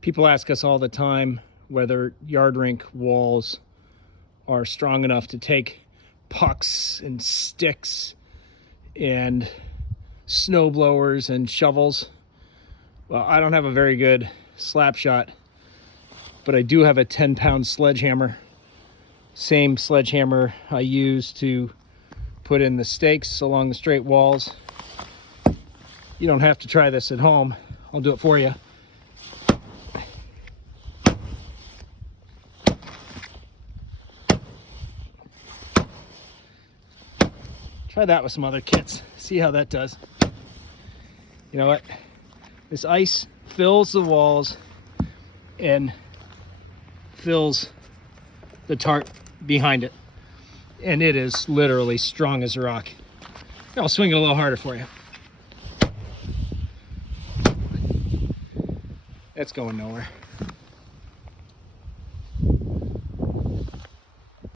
People ask us all the time whether YardRink walls are strong enough to take pucks and sticks and snow blowers and shovels. Well, I don't have a very good slap shot, but I do have a 10-pound sledgehammer. Same sledgehammer I use to put in the stakes along the straight walls. You don't have to try this at home. I'll do it for you. Try that with some other kits. See how that does. You know what? This ice fills the walls and fills the tarp behind it. And it is literally strong as a rock. I'll swing it a little harder for you. It's going nowhere.